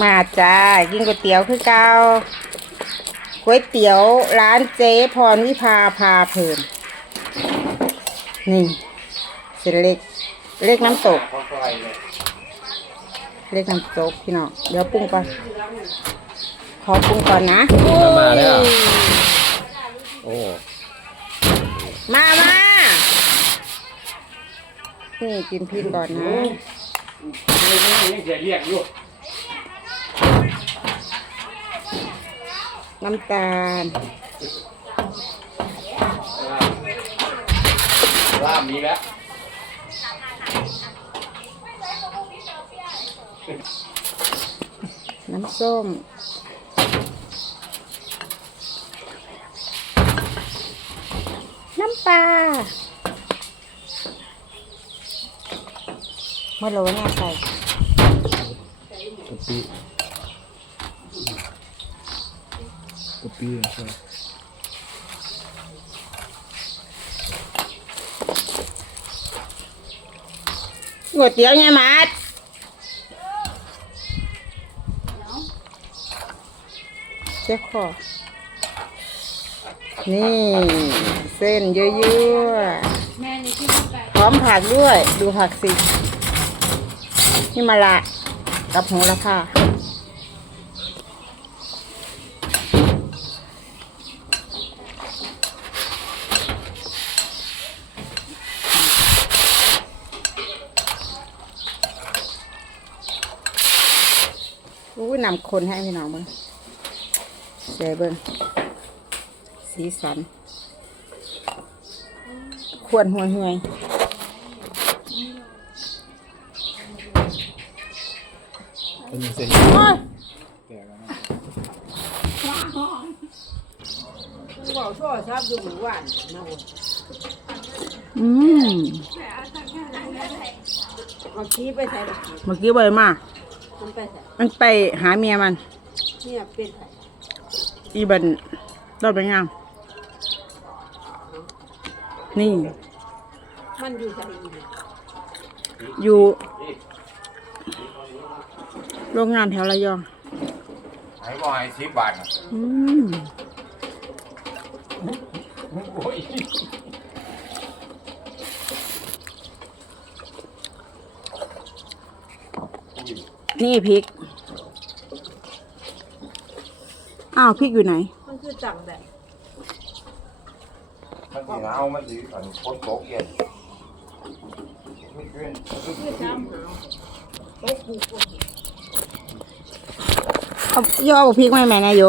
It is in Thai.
มาจ้า กินก๋วยเตี๋ยวคือเก่าก๋วยเตี๋ยวร้านเจ๊พรวิภาพาเพลินนี่เส้นเล็ก เล็กน้ำตก เล็กน้ำตกพี่น้องเดี๋ยวปรุงก่อน ขอปรุงก่อนนะ มาแล้วโอ้มามานี่กินพริกก่อนนะยังเสียเรียกอยู่ น้ำตาลลาบมีแล้วน้ำส้ม น้ำปลาเมื่อโลเนี่ยใส่ กะ ปิกะปิใช่ก๋วยเตี๋ยวเนี่ยมัดเช็คคอนี่ เส้นเยอะๆพร้อมผักด้วย ดูผักสิ นี่มาละ กับโหระพา อู้นำคนให้พี่น้องเบิ้งเดี๋ยวเบิ้งสีสัน ควรห่วยห่วยเป็นเส้นๆโอ้ยแตกแล้วนะบอกโทรศัพท์อยู่หมู่บ้านนะโว้ยอืมเอาขี้ไปใส่ตะกี้เมื่อกี้บ่อยมาก มันไปใส่มันไปหาเมียมัน เนี่ยเป็นใส่อีบันรอดไปงามนี่ มันอยู่ใส่อีกอยู่โรงงานแถวระยองไอ้บ่ให้สิบบาทน่ะอืม โอ้ย นี่พริก อ้าวพริกอยู่ไหน มันคือจังแบบมันสิหนาวมันสิอันฝนตกเย็นไม่ขึ้นคือจ้ำหาวโต๊ะปูโอ้ยเอาย่อเอาพริกมาให้แม่นายโย